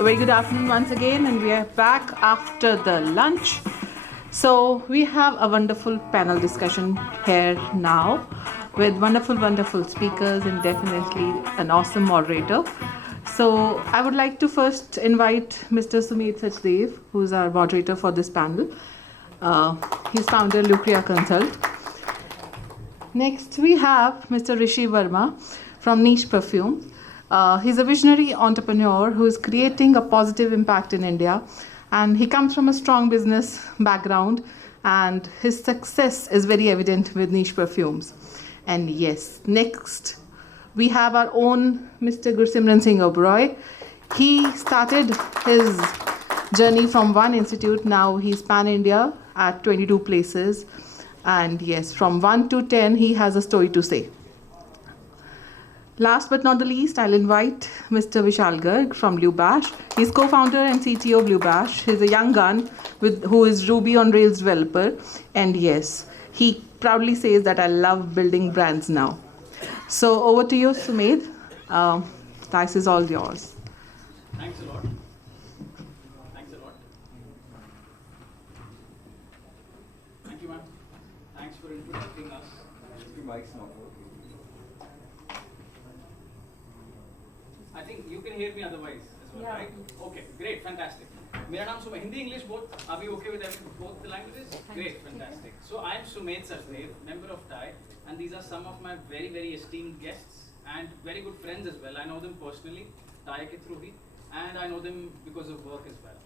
A very good afternoon once again, and we are back after the lunch. So we have a wonderful panel discussion here now with wonderful speakers and definitely an awesome moderator. So I would like to first invite Mr. Sumedh Sachdev, who's our moderator for this panel. He's founder LUCRIA Consult. Next we have Mr. Rishi Verma from NEESH Perfumes. He's a visionary entrepreneur who is creating a positive impact in India, and he comes from a strong business background, and his success is very evident with NEESH Perfumes. And yes, next we have our own Mr. Gursimran Singh Oberoi. He started his journey from one institute. Now he's pan-India at 22 places, and yes, from 1 to 10 he has a story to say. Last but not the least, I'll invite Mr. Vishal Garg from Bluebash. He's co-founder and CTO of Bluebash. He's a young gun who is Ruby on Rails developer. And yes, he proudly says that I love building brands now. So over to you, Sumedh. This is all yours. Thanks a lot. Thanks a lot. Thank you, ma'am. Thanks for introducing us. I think you can hear me otherwise as well, right? Okay, great, fantastic. मेरा नाम Sumedh, Hindi, English both. Are we okay with both the languages? Great, fantastic. So I am Sumedh Sachdev, member of TiE, and these are some of my very esteemed guests and very good friends as well. I know them personally, TiE ke through he, and I know them because of work as well.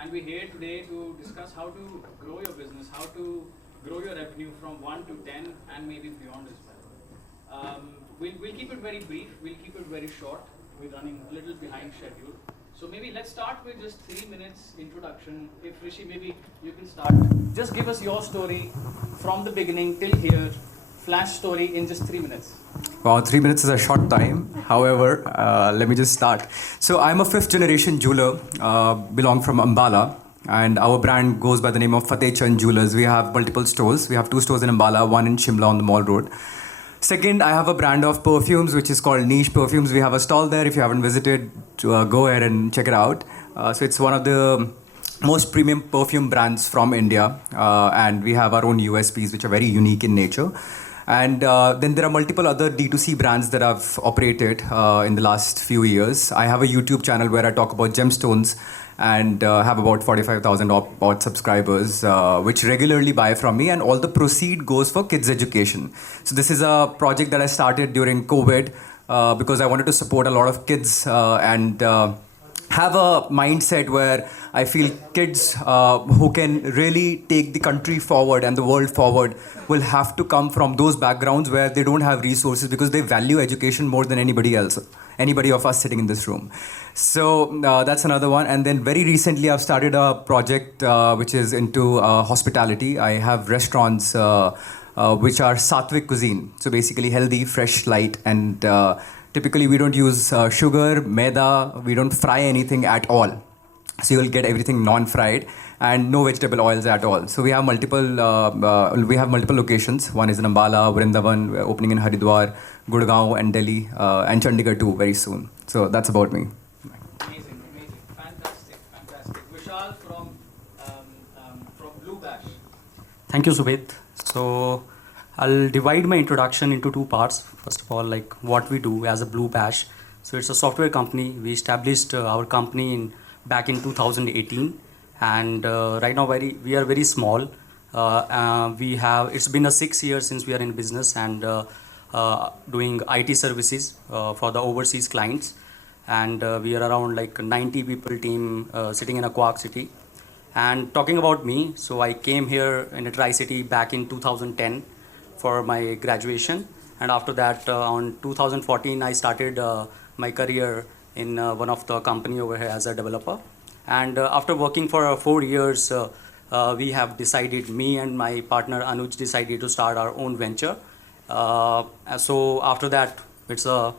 And we're here today to discuss how to grow your business, how to grow your revenue from 1 to 10 and maybe beyond as well. We'll keep it very brief, we'll keep it very short. We're running a little behind schedule. So maybe let's start with just 3 minutes introduction. If Rishi, maybe you can start. Just give us your story from the beginning till here. Flash story in just 3 minutes. Wow, 3 minutes is a short time. However, let me just start. So I'm a 5th generation jeweler, belong from Ambala, and our brand goes by the name of Fateh Chand Jewelers. We have multiple stores. We have 2 stores in Ambala, 1 in Shimla on the Mall Road. Second, I have a brand of perfumes which is called NEESH Perfumes. We have a stall there. If you haven't visited, go ahead and check it out. So it's one of the most premium perfume brands from India, and we have our own USPs which are very unique in nature. And then there are multiple other D2C brands that I've operated in the last few years. I have a YouTube channel where I talk about gemstones and have about 45,000 odd subscribers, which regularly buy from me, and all the proceed goes for kids' education. So this is a project that I started during COVID because I wanted to support a lot of kids and have a mindset where I feel kids who can really take the country forward and the world forward will have to come from those backgrounds where they don't have resources because they value education more than anybody else, anybody of us sitting in this room. So that's another one. And then very recently I've started a project which is into hospitality. I have restaurants which are Sattvic cuisine. So basically healthy, fresh, light, and typically we don't use sugar, maida, we don't fry anything at all. So you'll get everything non-fried and no vegetable oils at all. So we have multiple locations. One is in Ambala, Vrindavan, we're opening in Haridwar, Gurgaon and Delhi, and Chandigarh too very soon. So that's about me. Amazing, fantastic. Vishal from Bluebash. Thank you, Sumedh. So I'll divide my introduction into 2 parts. First of all, like what we do as a Bluebash. So it's a software company. We established our company back in 2018, and right now we are very small. It's been 6 years since we are in business and doing IT services for the overseas clients, and we are around like 90 people team sitting in a Quark city. And talking about me, so I came here in a Tri-City back in 2010 for my graduation, and after that on 2014 I started my career in one of the company over here as a developer. And after working for 4 years, we have decided, me and my partner Anuj decided to start our own venture. So after that, it's a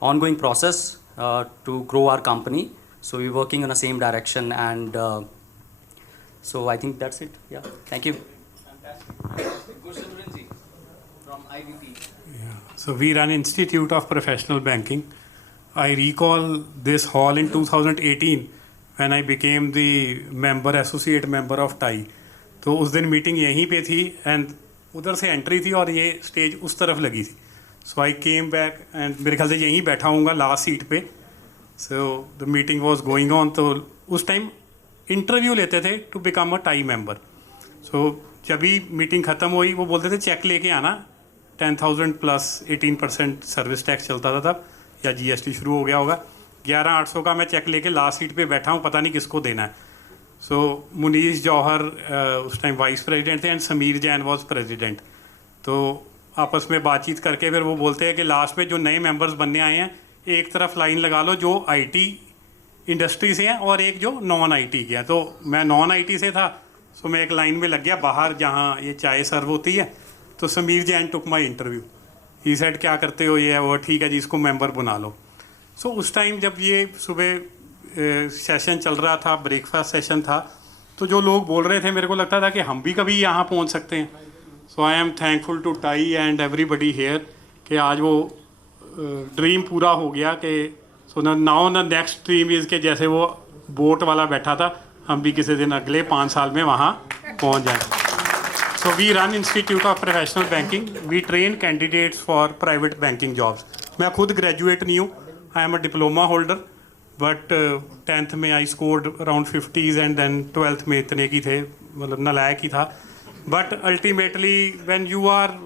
ongoing process to grow our company. So we're working in the same direction, and so I think that's it. Yeah, thank you. Fantastic. Gursimran from IVP. Yeah. So we run Institute of Professional Banking. I recall this hall in 2018 when I became the associate member of TiE. तो उस दिन meeting यहीं पे थी and उधर से entry थी और ये स्टेज उस तरफ लगी थी. सो आई केम बैक एंड मेरे ख्याल से यहीं बैठा हूँगा लास्ट सीट पे. So the meeting was going on. तो उस टाइम इंटरव्यू लेते थे to become a TiE member. So जब भी मीटिंग ख़त्म हुई वो बोलते थे चेक लेके आना. 10,000 प्लस 18% सर्विस टैक्स चलता था तब, या GST शुरू हो गया होगा. 11,800 का मैं चेक लेके लास्ट सीट पे बैठा हूँ, पता नहीं किसको देना है. सो मुनीश जौहर उस टाइम वाइस प्रेसिडेंट थे and Sameer Jain was president. तो आपस में बातचीत करके फिर वो बोलते हैं कि लास्ट में जो नए मेंबर्स बनने आए हैं एक तरफ लाइन लगा लो जो IT इंडस्ट्री से हैं और एक जो नॉन IT के हैं. तो मैं नॉन IT से था, सो मैं एक लाइन में लग गया बाहर जहाँ ये चाय सर्व होती है. तो समीर जैन टुक माई इंटरव्यू. ही सेड क्या करते हो, ये है वो, ठीक है जी इसको मेंबर बना लो. सो उस टाइम जब ये सुबह सेशन चल रहा था, ब्रेकफास्ट सेशन था, तो जो लोग बोल रहे थे मेरे को लगता था कि हम भी कभी यहाँ पहुँच सकते हैं. So I am thankful to TiE and everybody here कि आज वो ड्रीम पूरा हो गया. कि so now the next dream is के जैसे वो बोट वाला बैठा था, हम भी किसी दिन अगले 5 साल में वहाँ पहुँच जाएँ. So we run Institute of Professional Banking. We train candidates for private banking jobs. मैं खुद ग्रेजुएट नहीं हूँ, I am a diploma holder, but 10th में I scored around 50s and then 12th में इतने की थे, मतलब नालायक ही था. But ultimately when you are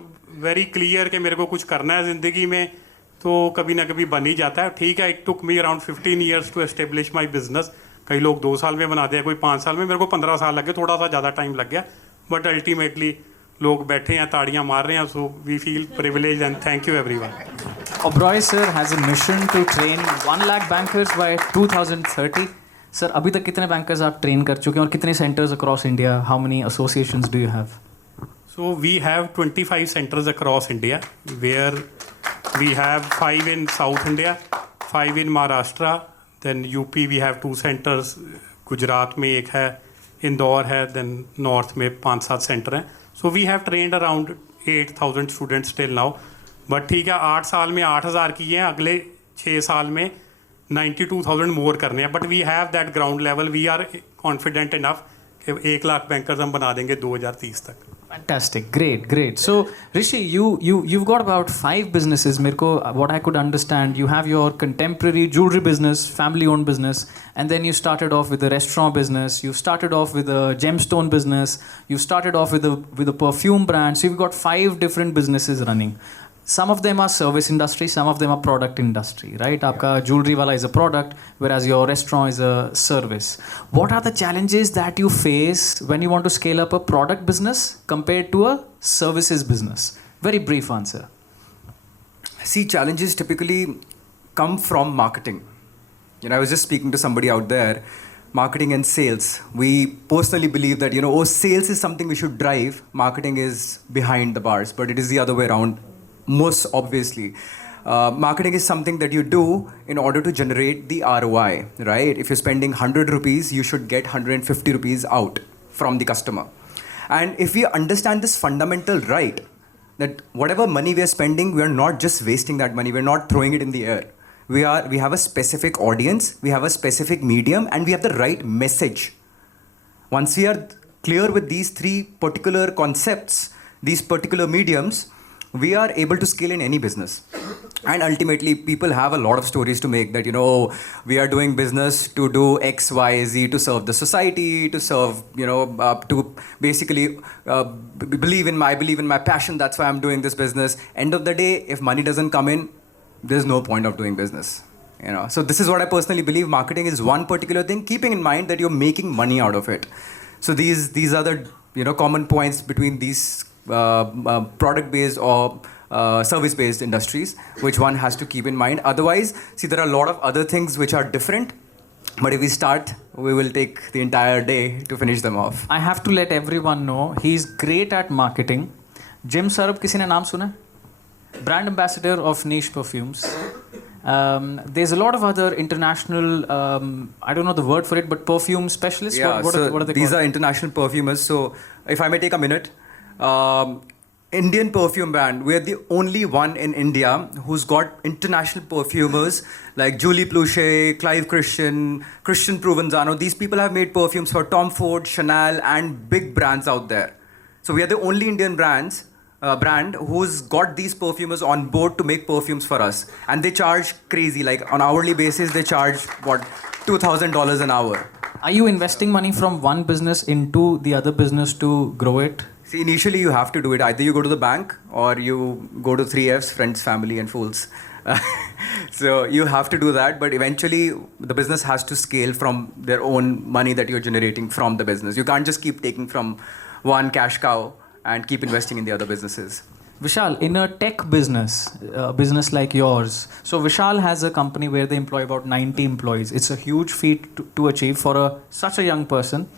very clear कि मेरे को कुछ करना है ज़िंदगी में, तो कभी ना कभी बन ही जाता है. ठीक है, it took me around 15 years to establish my business. कई लोग 2 साल में बनाते हैं, कोई 5 साल में, मेरे को 15 साल लग गए, थोड़ा सा ज़्यादा टाइम लग गया. बट अल्टीमेटली लोग बैठे हैं, ताड़ियाँ मार रहे हैं. So we feel privilege and thank you everyone. Oberoi sir has a mission to train 1 lakh bankers by 2030. Sir, अभी तक कितने bankers आप train कर चुके हैं और कितने centers across India? How many associations do you have? So we have 25 centers across India, where we have 5 in South India, 5 in Maharashtra, then UP we have 2 centers, Gujarat में एक है, इंदौर है, then North में 5-7 सेंटर हैं. So we have trained around 8,000 students till now. But ठीक है, 8 साल में 8,000 किए हैं, अगले 6 साल में 92,000 मोर करने हैं. But we have that ground level. We are confident enough कि 1 लाख बैंकर्स हम बना देंगे 2030 तक. Fantastic, great. So Rishi, you've got about 5 businesses. मेरे को what I could understand, you have your contemporary jewelry business, family-owned business, and then you started off with a restaurant business. You started off with a gemstone business. You started off with a perfume brand. So you've got 5 different businesses running. Some of them are service industry, some of them are product industry, right? Aapka jewelry wala is a product, whereas your restaurant is a service. What are the challenges that you face when you want to scale up a product business compared to a services business? Very brief answer. See, challenges typically come from marketing. You know, I was just speaking to somebody out there, marketing and sales. We personally believe that, sales is something we should drive, marketing is behind the bars, but it is the other way around. Most obviously, marketing is something that you do in order to generate the ROI, right? If you're spending 100 rupees, you should get 150 rupees out from the customer. And if we understand this fundamental right, that whatever money we are spending, we are not just wasting that money, we're not throwing it in the air. We have a specific audience, we have a specific medium, and we have the right message. Once we are clear with these 3 particular concepts, these particular mediums, we are able to scale in any business. And ultimately, people have a lot of stories to make that, we are doing business to do X, Y, Z, to serve the society, to serve, to basically believe in my passion. That's why I'm doing this business. End of the day, if money doesn't come in, there's no point of doing business. So this is what I personally believe. Marketing is one particular thing, keeping in mind that you're making money out of it. So these are the, common points between these product-based or service-based industries, which one has to keep in mind. Otherwise, see, there are a lot of other things which are different, but if we start, we will take the entire day to finish them off. I have to let everyone know he's great at marketing. Jim Sarab, किसी ने नाम सुना? Brand ambassador of NEESH Perfumes. There's a lot of other international, I don't know the word for it, but perfume specialists. Yeah, what are they these called? are international perfumers. So if I may take a minute, Indian perfume brand. We're the only one in India who's got international perfumers like Julie Pluchet, Clive Christian, Christian Provenzano. These people have made perfumes for Tom Ford, Chanel, and big brands out there. So we are the only Indian brand who's got these perfumers on board to make perfumes for us. And they charge crazy. Like on hourly basis, they charge what, $2,000 an hour. Are you investing money from one business into the other business to grow it? See, initially you have to do it. Either you go to the bank or you go to 3Fs, friends, family, and fools. So you have to do that. But eventually the business has to scale from their own money that you're generating from the business. You can't just keep taking from one cash cow and keep investing in the other businesses. Vishal, in a tech business, business like yours, so Vishal has a company where they employ about 90 employees. It's a huge feat to achieve for such a young person.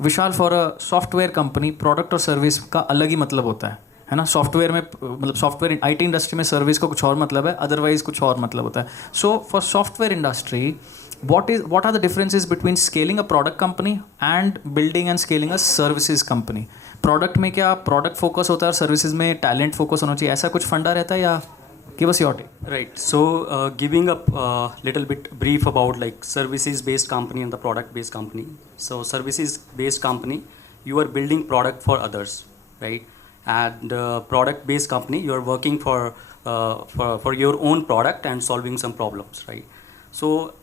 Vishal for a software company product और service का अलग ही मतलब होता है ना. Software में मतलब software IT industry में सर्विस का कुछ और मतलब है, अदरवाइज कुछ और मतलब होता है. So for software industry what are the differences between scaling a product company and building and scaling a services company? Product में क्या प्रोडक्ट फोकस होता है और सर्विसेज में टैलेंट फोकस होना चाहिए, ऐसा कुछ फंडा रहता है या give us your take? Right. So giving a little bit brief about like services based company and the product based company. So services based company, you are building product for others, right? And product based company, you are working for your own product and solving some problems, right? So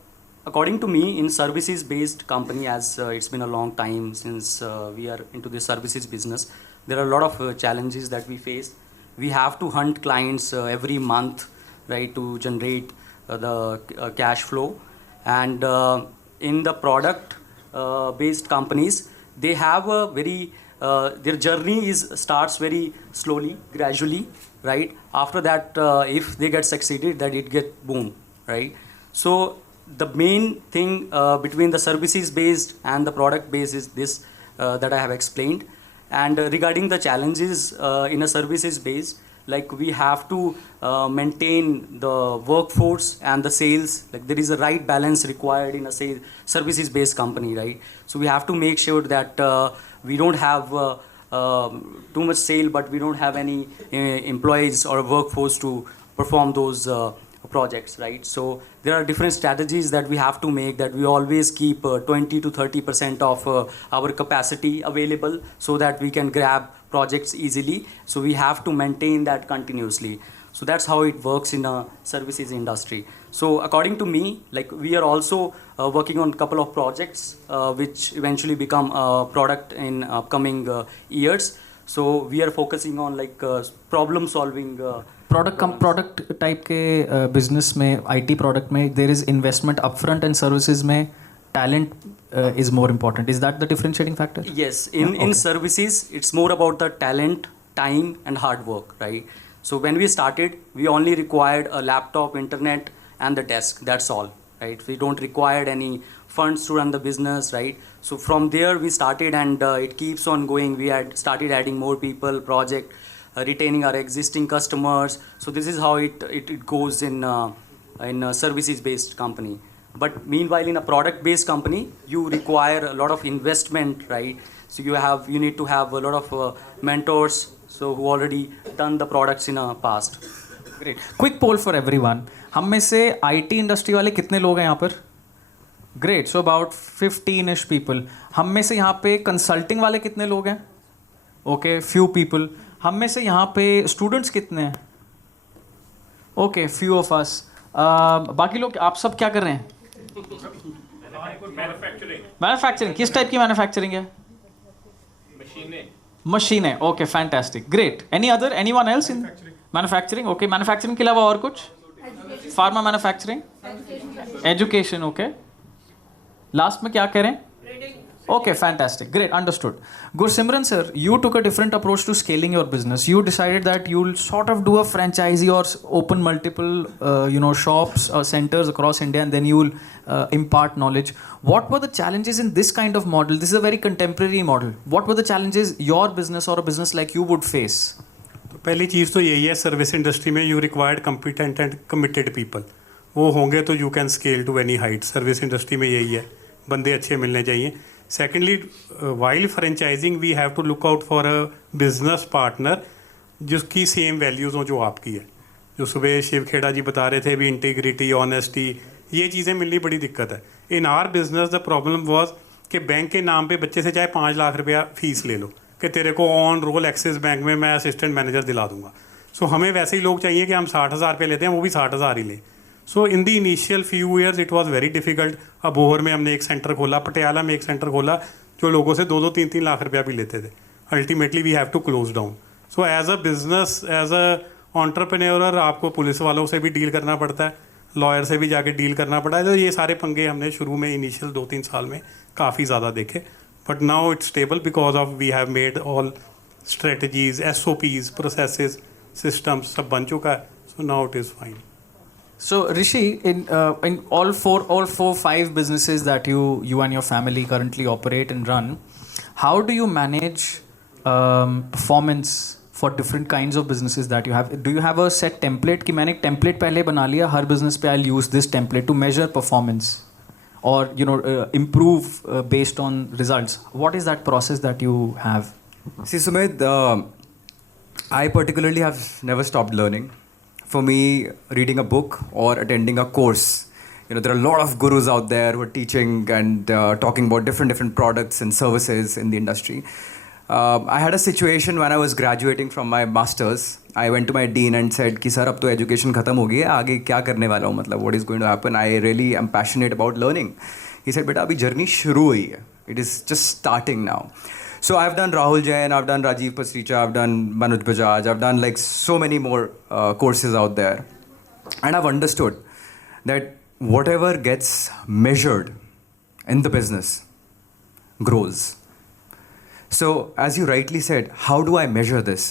according to me, in services based company, as it's been a long time since we are into the services business, there are a lot of challenges that we face. We have to hunt clients every month, right, to generate the cash flow. And in the product based companies, they have a very their journey starts very slowly, gradually, right? After that, if they get succeeded, that it get boom, right? So the main thing between the services based and the product based is this that I have explained. And regarding the challenges in a services base, like we have to maintain the workforce and the sales. Like there is a right balance required in a services based company, right? So we have to make sure that we don't have too much sale, but we don't have any employees or workforce to perform those projects, right? So there are different strategies that we have to make, that we always keep 20 to 30% of our capacity available so that we can grab projects easily. So we have to maintain that continuously. So that's how it works in a services industry. So according to me, like we are also working on a couple of projects which eventually become a product in upcoming years. So we are focusing on like problem solving product type के business में, IT product में there is investment upfront and services में talent is more important. Is that the differentiating factor? Yes, in services it's more about the talent, time and hard work, right? So when we started, we only required a laptop, internet and the desk, that's all, right? We don't require any funds to run the business, right? So from there we started, and it keeps on going. We had started adding more people, project, retaining our existing customers. So this is how it goes in a services based company. But meanwhile, in a product based company, you require a lot of investment, right? So you need to have a lot of mentors, so who already done the products in a past. Great. Quick poll for everyone. हम में से IT industry वाले कितने लोग हैं यहाँ पर? Great. So about 15ish people. हम में से यहाँ पे कंसल्टिंग वाले कितने लोग हैं? Okay, few people. हम में से यहाँ पे स्टूडेंट्स कितने हैं? Okay, few of us. बाकी लोग आप सब क्या कर रहे हैं? मैन्युफैक्चरिंग. किस टाइप की मैन्युफैक्चरिंग है? मशीनें. Okay, fantastic, great. Anyone else in manufacturing? Okay, manufacturing के अलावा और कुछ? Pharma manufacturing, education. Okay, last में क्या कह रहे हैं? Okay, fantastic, great, understood. Gursimran sir, you took a different approach to scaling your business. You decided that you'll sort of do a franchisee or open multiple, shops or centers across India, and then you'll impart knowledge. What were the challenges in this kind of model? This is a very contemporary model. What were the challenges your business or a business like you would face? तो पहली चीज़ तो यही है, service industry में you required competent and committed people. वो होंगे तो you can scale to any height. Service industry में यही है, बंदे अच्छे मिलने चाहिए. Secondly, while franchising, we have to look out for a business partner जिसकी सेम वैल्यूज़ हों जो आपकी है. जो सुबह शिव खेड़ा जी बता रहे थे भी इंटीग्रिटी, ऑनेस्टी, ये चीज़ें मिलनी बड़ी दिक्कत है. इन are business the problem was कि बैंक के नाम पे बच्चे से चाहे 5 लाख रुपया फीस ले लो कि तेरे को ऑन रोल एक्सिस बैंक में मैं असिस्टेंट मैनेजर दिला दूंगा. सो हमें वैसे ही लोग चाहिए कि हम 60,000 रुपये लेते हैं, वो भी 60,000 ही लें. So in the initial few years it was very difficult. Abohar में हमने एक सेंटर खोला, पटियाला में एक सेंटर खोला, जो लोगों से 2-2, 3-3 लाख रुपया भी लेते थे. Ultimately we have to close down. So as a business, as a entrepreneur, आपको पुलिस वालों से भी डील करना पड़ता है, लॉयर से भी जाके डील करना पड़ा है. तो ये सारे पंगे हमने शुरू में इनिशियल 2-3 साल में काफ़ी ज़्यादा देखे. But now it's stable because of we have made all strategies, SOPs, processes, systems सब बन चुका है. So now it is fine. So Rishi, in all four, 5 businesses that you and your family currently operate and run, how do you manage performance for different kinds of businesses that you have? Do you have a set template कि मैंने एक template पहले बना लिया, हर business पे I'll use this template to measure performance or improve based on results? What is that process that you have? See, Sumedh, I particularly have never stopped learning. For me, reading a book or attending a course, there are a lot of gurus out there who are teaching and talking about different products and services in the industry. I had a situation when I was graduating from my masters. I went to my dean and said कि sir अब तो education खत्म हो गई है, आगे क्या करने वाला हूँ, मतलब what is going to happen? I really am passionate about learning. He said बेटा अभी journey शुरू हुई है. It is just starting now. So I've done Rahul Jain, I've done Rajiv Pasricha, I've done Manoj Bajaj, I've done like so many more courses out there. And I've understood that whatever gets measured in the business grows. So as you rightly said, how do I measure this?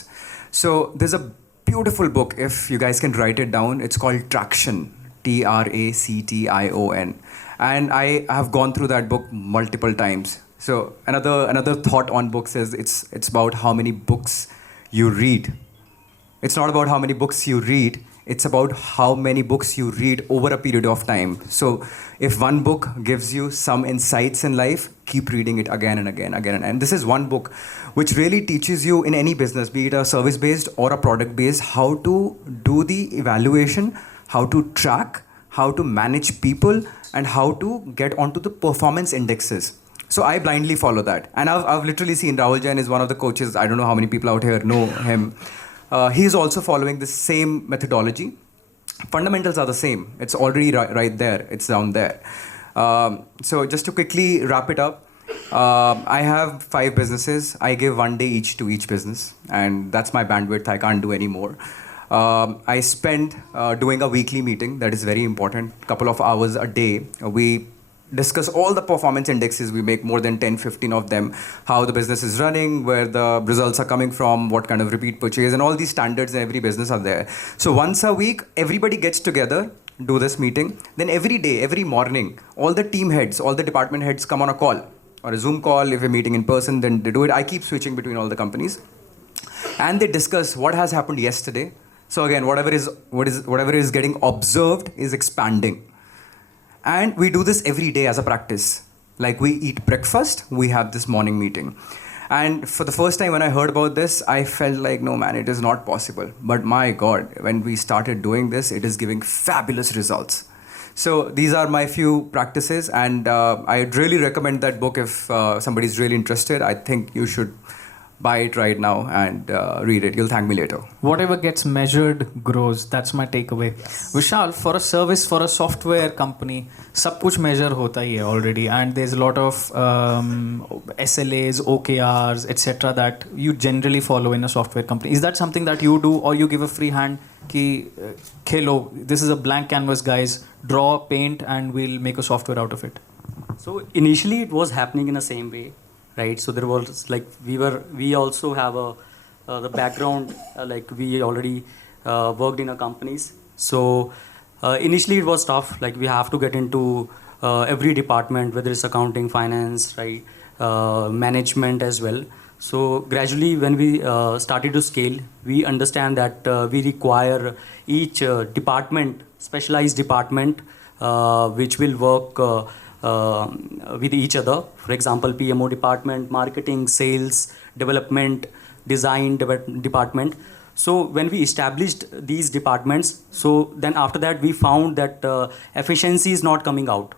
So there's a beautiful book, if you guys can write it down. It's called Traction, Traction. And I have gone through that book multiple times. So another thought on books is it's about how many books you read. It's not about how many books you read, it's about how many books you read over a period of time. So if one book gives you some insights in life, keep reading it again and again. And this is one book which really teaches you in any business, be it a service-based or a product-based, how to do the evaluation, how to track, how to manage people, and how to get onto the performance indexes. So I blindly follow that. And I've literally seen Rahul Jain is one of the coaches. I don't know how many people out here know him. He's also following the same methodology. Fundamentals are the same. It's already right there. It's down there. So just to quickly wrap it up, I have 5 businesses. I give 1 day each to each business. And that's my bandwidth. I can't do any more. I spend doing a weekly meeting. That is very important. Couple of hours a day. We discuss all the performance indexes. We make more than 10-15 of them, how the business is running, where the results are coming from, what kind of repeat purchase, and all these standards in every business are there. So once a week, everybody gets together, do this meeting. Then every day, every morning, all the team heads, all the department heads come on a call or a Zoom call. If we're meeting in person, then they do it. I keep switching between all the companies. And they discuss what has happened yesterday. So again, whatever is getting observed is expanding. And we do this every day as a practice. Like we eat breakfast, we have this morning meeting. And for the first time when I heard about this, I felt like, no man, it is not possible. But my God, when we started doing this, it is giving fabulous results. So these are my few practices, and I'd really recommend that book if somebody's really interested. I think you should buy it right now and read it. You'll thank me later. Whatever gets measured grows. That's my takeaway. Yes. Vishal, for a service, for a software company, सब कुछ measure होता ही है already, and there's a lot of SLAs, OKRs, etc. that you generally follow in a software company. Is that something that you do, or you give a free hand कि खेलो, this is a blank canvas, guys, draw, paint, and we'll make a software out of it? So initially it was happening in the same way. Right, so there was like we also have the background, like we already worked in a companies. So initially it was tough. Like we have to get into every department, whether it's accounting, finance, right, management as well. So gradually, when we started to scale, we understand that we require each department, specialized department, which will work with each other. For example, PMO department, marketing, sales, development, design department. So when we established these departments, so then after that we found that efficiency is not coming out,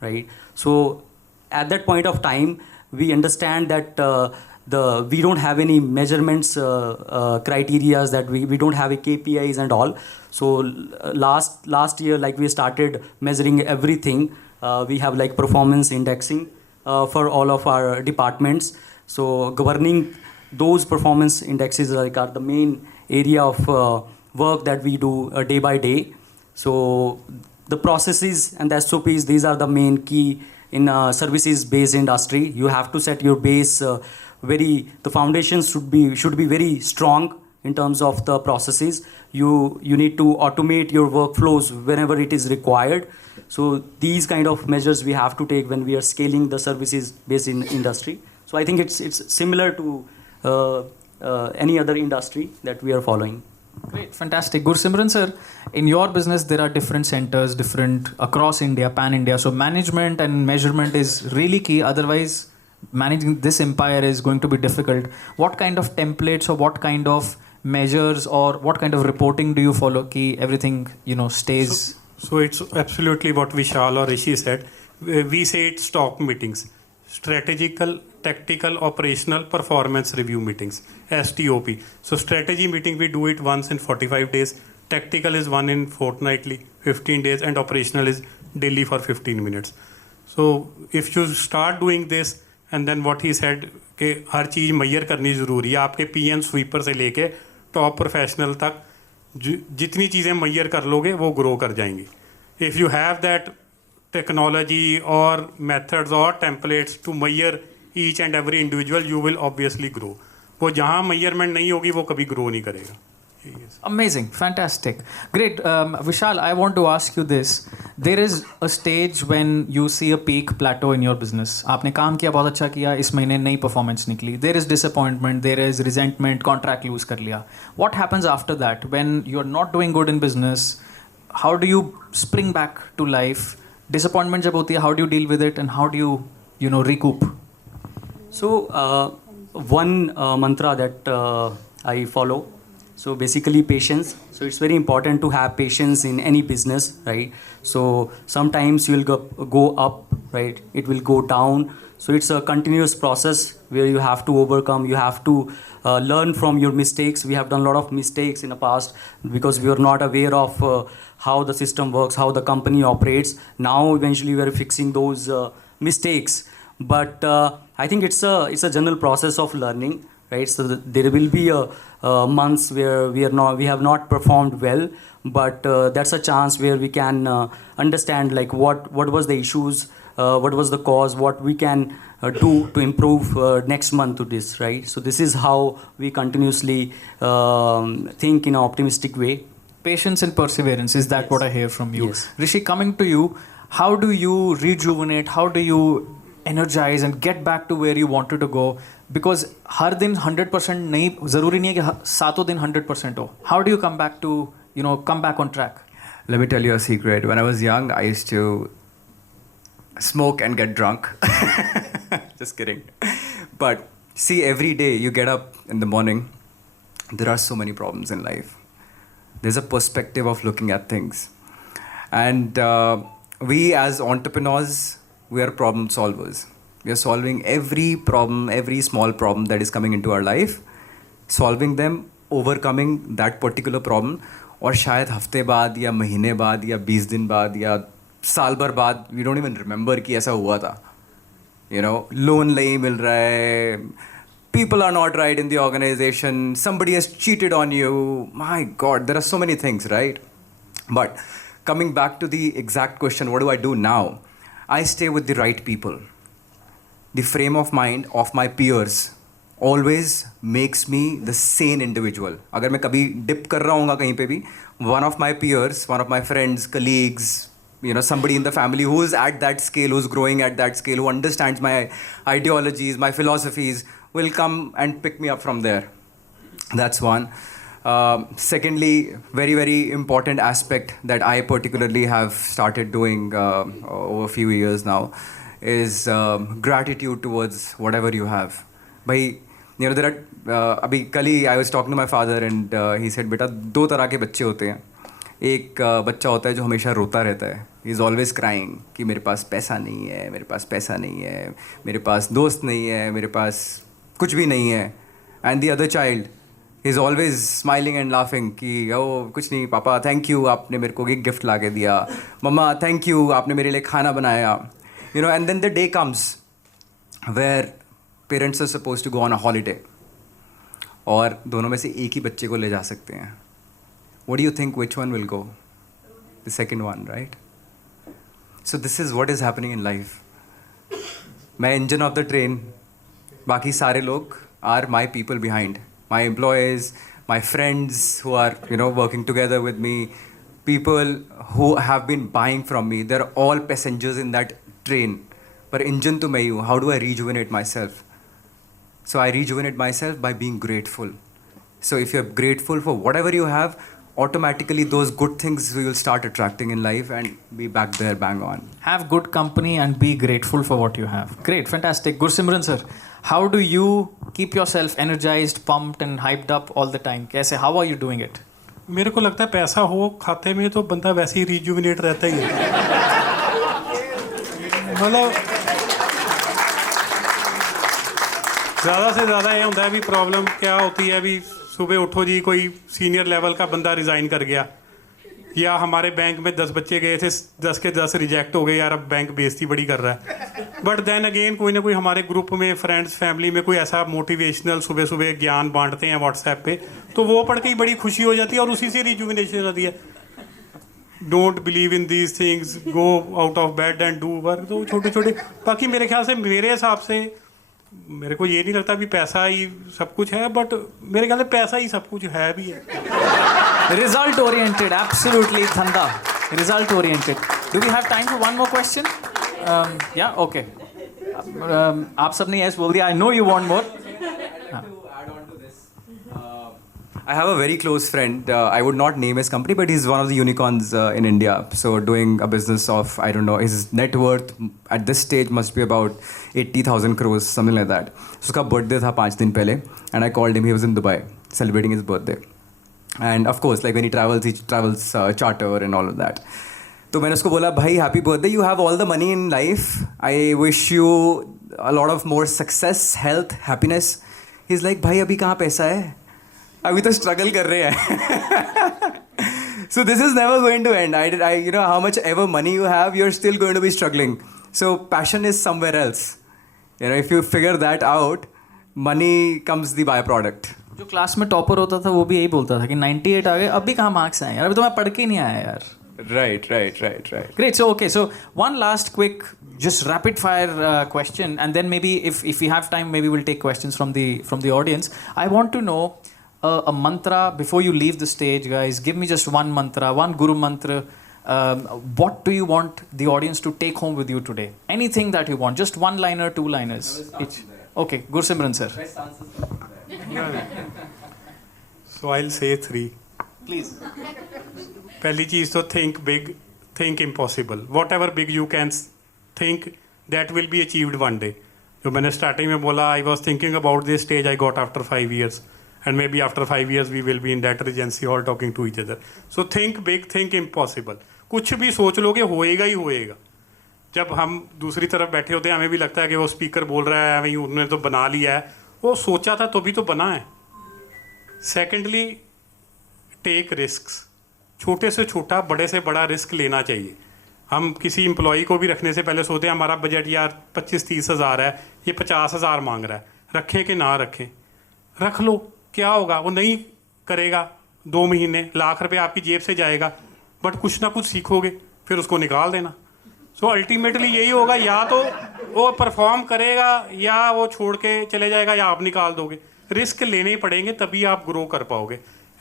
right? So at that point of time, we understand that we don't have any measurements criterias, that we don't have a KPIs and all. So last year, like, we started measuring everything. We have like performance indexing for all of our departments. So governing those performance indexes like are the main area of work that we do day by day. So the processes and the SOPs, these are the main key in a services-based industry. You have to set your base the foundations should be very strong in terms of the processes. You need to automate your workflows whenever it is required. So these kind of measures we have to take when we are scaling the services-based industry. So I think it's similar to any other industry that we are following. Great, fantastic. Gursimran sir, in your business there are different centers, different across India, pan India. So management and measurement is really key. Otherwise, managing this empire is going to be difficult. What kind of templates or what kind of measures or what kind of reporting do you follow? Key everything stays. So it's absolutely what Vishal or Rishi said. We say it's STOP meetings, strategical, tactical, operational, performance review meetings, STOP. So strategy meeting, we do it once in 45 days. Tactical is one in fortnightly, 15 days, and operational is daily for 15 minutes. So if you start doing this, and then what he said कि हर चीज़ मैयर करनी ज़रूरी है, आपके PM sweeper से लेके top professional तक जितनी चीज़ें मैयर कर लोगे वो ग्रो कर जाएंगी. If you have that technology or methods or templates to measure each and every individual, you will obviously grow. वो जहाँ measurement नहीं होगी वो कभी grow नहीं करेगा. Amazing, fantastic, great. Vishal, I want to ask you this. There is a stage when you see a peak plateau in your business. आपने काम किया, बहुत अच्छा किया, इस महीने नई performance निकली. There is disappointment, there is resentment, contract lose कर लिया. What happens after that when you are not doing good in business? How do you spring back to life? Disappointment जब होती है, how do you deal with it and how do you recoup? So one mantra that I follow. So basically patience. So it's very important to have patience in any business, right? So sometimes you will go up, right? It will go down. So it's a continuous process where you have to overcome, you have to learn from your mistakes. We have done a lot of mistakes in the past because we were not aware of how the system works, how the company operates. Now eventually we are fixing those mistakes. But I think it's a general process of learning, right? So there will be months where we have not performed well, but that's a chance where we can understand like what was the issues, what was the cause, what we can do to improve next month to this, right? So this is how we continuously think in an optimistic way. Patience and perseverance, is that what I hear from you? Yes. Rishi, coming to you, how do you rejuvenate, how do you energize and get back to where you wanted to go? Because हर दिन 100% नहीं, ज़रूरी नहीं है कि सातों दिन 100% हो. How do you come back to, come back on track? Let me tell you a secret. When I was young, I used to smoke and get drunk. Just kidding. But see, every day you get up in the morning, there are so many problems in life. There's a perspective of looking at things. And we as entrepreneurs, we are problem solvers. We are solving every problem, every small problem that is coming into our life, solving them, overcoming that particular problem. और शायद हफ्ते बाद या महीने बाद या 20 दिन बाद या साल भर बाद we don't even remember कि ऐसा हुआ था. Loan नहीं मिल रहा है, people are not right in the organization, somebody has cheated on you. My God, there are so many things, right? But coming back to the exact question, what do I do now? I stay with the right people. The frame of mind of my peers always makes me the sane individual. अगर मैं कभी dip कर रहा हूँगा कहीं पे भी, one of my peers, one of my friends, colleagues, somebody in the family who is at that scale, who's growing at that scale, who understands my ideologies, my philosophies, will come and pick me up from there. That's one. Secondly, very, very important aspect that I particularly have started doing over a few years now is gratitude towards whatever you have. भाई You know, there are अभी कल ही I was talking to my father and he said बेटा 2 तरह के बच्चे होते हैं. एक बच्चा होता है जो हमेशा रोता रहता है. He is always crying कि मेरे पास पैसा नहीं है, मेरे पास पैसा नहीं है, मेरे पास दोस्त नहीं है, मेरे पास कुछ भी नहीं है. And the other child, he is always smiling and laughing कि ओ कुछ नहीं पापा, thank you आपने मेरे को एक गिफ्ट ला के दिया, मम्मा thank you आपने मेरे लिए खाना बनाया. You know, and then the day comes where parents are supposed to go on a holiday और दोनों में से एक ही बच्चे को ले जा सकते हैं. What do you think which one will go? The second one, right? So this is what is happening in life. मैं engine of the train, बाकी सारे लोग are my people behind. My employees, my friends who are, you know, working together with me, people who have been buying from me, they're all passengers in that train. पर engine तो मैं ही हूँ. How do I rejuvenate myself? So I rejuvenate myself by being grateful. So if you're grateful for whatever you have, automatically those good things will start attracting in life and be back there bang on. Have good company and be grateful for what you have. Great, fantastic. Gursimran sir, how do you keep yourself energized, pumped and hyped up all the time? कैसे, how are you doing it? मेरे को लगता है पैसा हो खाते में तो बंदा वैसे ही रिजुविनेट रहता ही है. मतलब ज़्यादा से ज़्यादा ये होता है भी प्रॉब्लम क्या होती है भी सुबह उठो जी कोई सीनियर लेवल का बंदा रिज़ाइन कर गया या हमारे बैंक में 10 बच्चे गए थे 10 के 10 रिजेक्ट हो गए यार अब बैंक बेइज्जती बड़ी कर रहा है. बट देन अगेन कोई ना कोई हमारे ग्रुप में फ्रेंड्स फैमिली में कोई ऐसा मोटिवेशनल सुबह सुबह ज्ञान बांटते हैं व्हाट्सएप पे तो वो पढ़ के ही बड़ी खुशी हो जाती है और उसी से रिजुविनेशन आती है. Don't believe in these things, go out of bed and do work. तो छोटे छोटे बाकी मेरे ख्याल से मेरे हिसाब से मेरे को ये नहीं लगता भी पैसा ही सब कुछ है बट मेरे ख्याल से पैसा ही सब कुछ है भी है. Result oriented, absolutely धंधा. Result oriented. Do we have time for one more question? Yeah, okay. आप सबने yes बोल दिया. I know you want more. I have a very close friend. I would not name his company, but he's one of the unicorns in India. So doing a business of, I don't know, his net worth at this stage must be about 80,000 crores, something like that. So उसका birthday था 5 दिन पहले, and I called him. He was in Dubai celebrating his birthday, and of course, like when he travels charter and all of that. तो मैंने उसको बोला भाई happy birthday, you have all the money in life. I wish you a lot of more success, health, happiness. He's like भाई अभी कहाँ पैसा है? अभी तो स्ट्रगल कर रहे हैं. So this is never going to end. I you know how much ever money you have, you're still going to be struggling. So passion is somewhere else. You know, if you figure that out, money comes the byproduct. जो class में topper होता था वो भी यही बोलता था कि 98 आ गए अभी कहाँ मार्क्स आए यार अभी तो मैं पढ़ के ही नहीं आया यार. Right. Great. So okay. So one last quick, just rapid fire question, and then maybe if we have time, maybe we'll take questions from the audience. I want to know a mantra before you leave the stage, guys. Give me just one mantra, one guru mantra. What do you want the audience to take home with you today? Anything that you want, just one liner, two liners each. Okay, Gursimran sir. So I'll say 3. Please. पहली चीज़ तो think big, think impossible. Whatever big you can think, that will be achieved one day. जो मैंने starting में बोला, I was thinking about this stage I got after 5 years, and maybe after 5 years we will be in that regency hall talking to each other. So think big, think impossible. कुछ भी सोच लोगे होएगा ही होएगा. जब हम दूसरी तरफ बैठे होते हैं हमें भी लगता है कि वो स्पीकर बोल रहा है वही उन्होंने तो बना लिया है. वो सोचा था तो भी तो बना है. Secondly take risks. छोटे से छोटा बड़े से बड़ा रिस्क लेना चाहिए. हम किसी एम्प्लॉई को भी रखने से पहले सोचते हैं हमारा बजट यार 25-30 हज़ार है, ये 50 हज़ार मांग रहा है, रखें कि ना रखें. रख लो, क्या होगा, वो नहीं करेगा 2 महीने, लाख रुपए आपकी जेब से जाएगा, बट कुछ ना कुछ सीखोगे, फिर उसको निकाल देना. सो अल्टीमेटली यही होगा, या तो वो परफॉर्म करेगा या वो छोड़ के चले जाएगा या आप निकाल दोगे. रिस्क लेने ही पड़ेंगे तभी आप ग्रो कर पाओगे.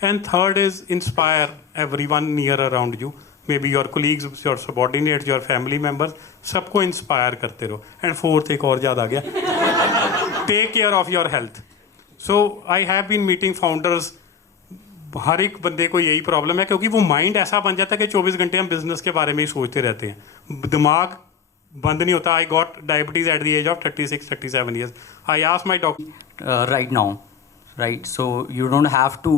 And third is inspire everyone near around you. Maybe your colleagues, your subordinates, your family members. सबको inspire करते रहो. And fourth एक और याद आ गया. Take care of your health. So I have been meeting founders. हर एक बंदे को यही प्रॉब्लम है क्योंकि वो माइंड ऐसा बन जाता है कि 24 घंटे हम बिजनेस के बारे में ही सोचते रहते हैं. दिमाग बंद नहीं होता. I got diabetes at the age of 36-37 years. I asked my doctor right now, right? So you don't have to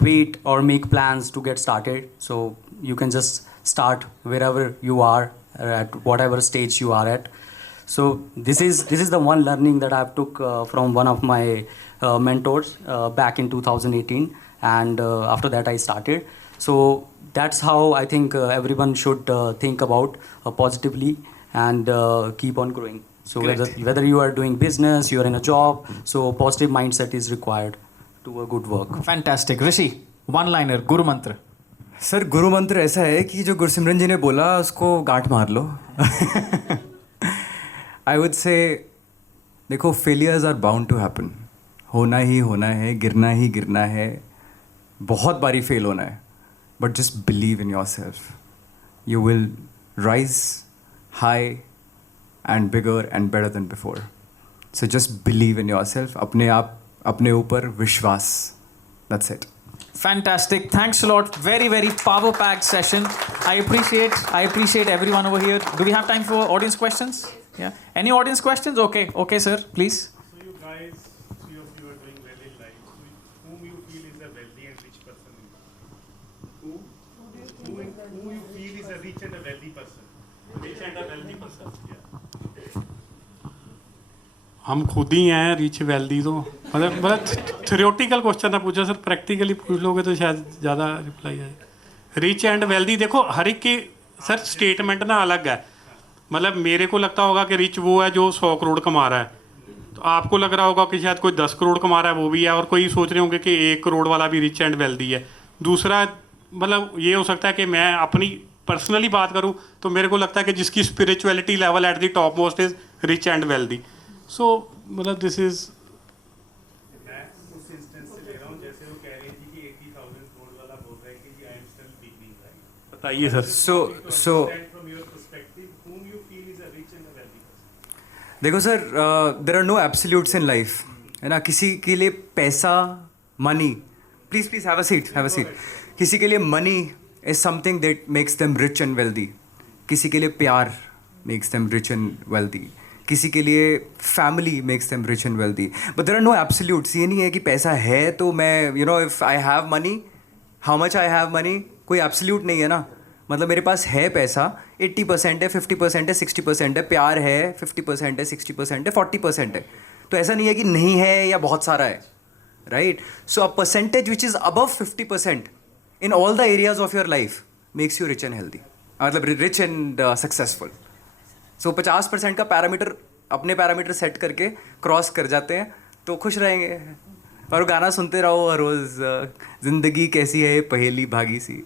wait or make plans to get started. So you can just start wherever you are, at whatever stage you are at. So this is the one learning that I've took from one of my mentors back in 2018, and after that I started. So that's how I think everyone should think about positively and keep on growing. So whether you are doing business, you are in a job, so positive mindset is required to a good work. Fantastic. Rishi, one-liner, Guru Mantra. Sir गुरु मंत्र ऐसा है कि जो गुरसिमरन जी ने बोला उसको गांठ मार लो. आई वुड से देखो, failures are bound to happen. होना ही होना है, गिरना ही गिरना है, बहुत बारी फेल होना है, but just believe in your self. You will rise high and bigger and better than before. So just believe in your self. अपने आप, अपने ऊपर विश्वास. That's it. Fantastic. Thanks a lot. Very, very power-packed session. I appreciate everyone over here. Do we have time for audience questions? Yeah. Any audience questions? Okay. Okay, sir. Please. So you guys, few of you are doing well in life. Whom you feel is a wealthy and rich person? Who you feel is a rich and a wealthy person? Rich and a wealthy person. Yeah. हम खुद ही हैं rich wealthy. तो मतलब theoretical question ना पूछो sir, practically पूछ लोगे तो शायद ज़्यादा रिप्लाई आए. रिच एंड वेल्दी देखो हर एक की सर स्टेटमेंट ना अलग है. मतलब मेरे को लगता होगा कि रिच वो है जो 100 करोड़ कमा रहा है, तो आपको लग रहा होगा कि शायद कोई 10 करोड़ कमा रहा है वो भी है, और कोई सोच रहे होंगे कि 1 करोड़ वाला भी रिच एंड वेल्दी है. दूसरा मतलब ये हो सकता है कि मैं अपनी पर्सनली बात करूँ तो मेरे को लगता है कि जिसकी spirituality level at the topmost is rich and wealthy. So मतलब दिस इज मैं उस इंस्टेंस से ले रहा हूँ जैसे वो कह रही थी कि 80,000 करोड़ वाला बोल रहा है कि I am still beginning, right? बताइए sir. So from your perspective whom you feel is a rich and a wealthy person? देखो sir, there are no absolutes in life, है ना. किसी के लिए पैसा, money, please please have a seat, have a seat. किसी के लिए money is something that makes them rich and wealthy. किसी के लिए प्यार makes them rich and wealthy. किसी के लिए family makes them rich and wealthy. But there are no absolutes. ये नहीं है कि पैसा है तो मैं, you know, if I have money, how much I have money, कोई एब्सोल्यूट नहीं है ना. मतलब मेरे पास है पैसा, 80% है, 50% है, 60% है. प्यार है, 50% है, 60% है, 40% है. तो ऐसा नहीं है कि नहीं है या बहुत सारा है, right? So a percentage which is above 50% in all the areas of your life makes you rich and healthy, मतलब रिच एंड सक्सेसफुल. सो 50% का पैरामीटर, अपने पैरामीटर सेट करके क्रॉस कर जाते हैं तो खुश रहेंगे. और गाना सुनते रहो हर रोज़, जिंदगी कैसी है पहेली भागी सी.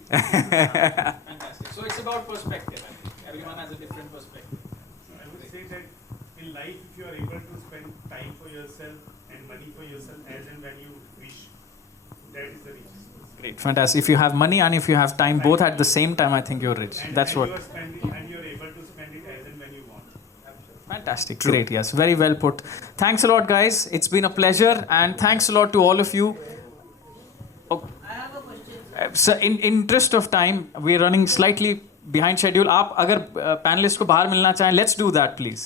So it's about perspective. I think everyone has a different perspective. I would say that in life, if you are able to spend time for yourself and money for yourself as and when you wish, that is the richest. Great. Fantastic. If you have money and if you have time both at the same time, I think you're rich. And That's what. you are spending, and you are able to spend it as and when you want. Fantastic. Great. Yes. Very well put. Thanks a lot, guys. It's been a pleasure, and thanks a lot to all of you. So in interest of time, we're running slightly behind schedule. आप अगर panelists को बाहर मिलना चाहें, let's do that, please.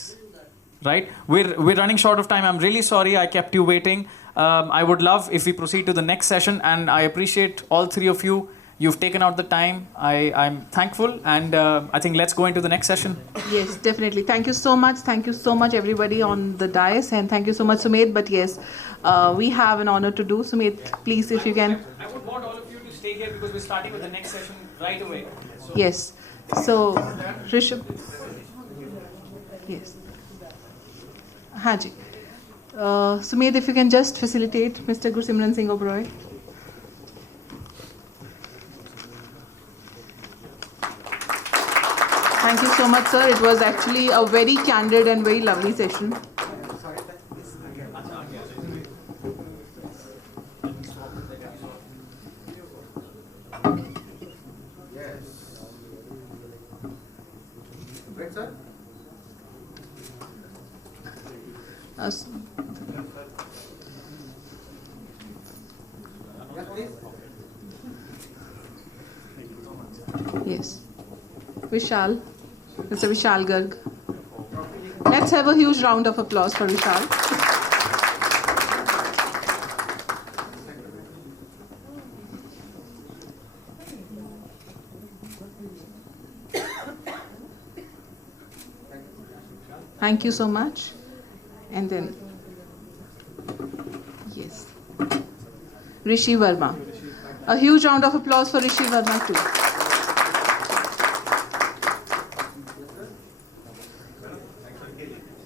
Right? We're running short of time. I'm really sorry I kept you waiting. I would love if we proceed to the next session, and I appreciate all three of you. You've taken out the time. I'm thankful, and I think let's go into the next session. Yes, definitely. Thank you so much. Thank you so much, everybody on the dais, and thank you so much, Sumedh. But yes, we have an honor to do. Sumedh, please, if you can. I would want all of you to stay here because we're starting with the next session right away. So Yes. So, Rishi. Yes. Haji. Sumedh, if you can just facilitate Mr. Gursimran Singh Oberoi. Thank you so much, sir. It was actually a very candid and very lovely session. Yes. Yes. Vishal. Mr. Vishal Garg. Let's have a huge round of applause for Vishal. Thank you so much. And then, yes, Rishi Verma. A huge round of applause for Rishi Verma too.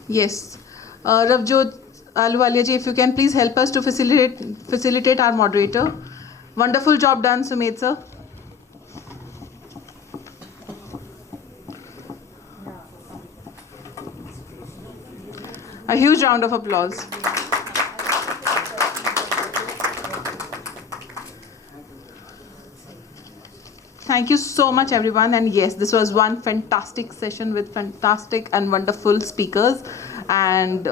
Yes, Ravjot Ahluwalia ji, if you can please help us to facilitate our moderator. Wonderful job done, Sumedh sir. A huge round of applause. Thank you so much, everyone. And yes, this was one fantastic session with fantastic and wonderful speakers. And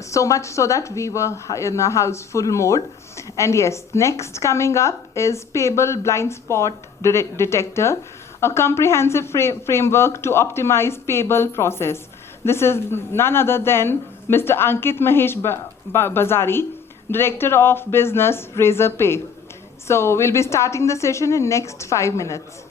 so much so that we were in a houseful mode. And yes, next coming up is Payable Blind Spot Detector, a comprehensive framework to optimize payable process. This is none other than Mr. Ankit Mahesh Bazari, Director of Business, Razor Pay. So we'll be starting the session in next 5 minutes.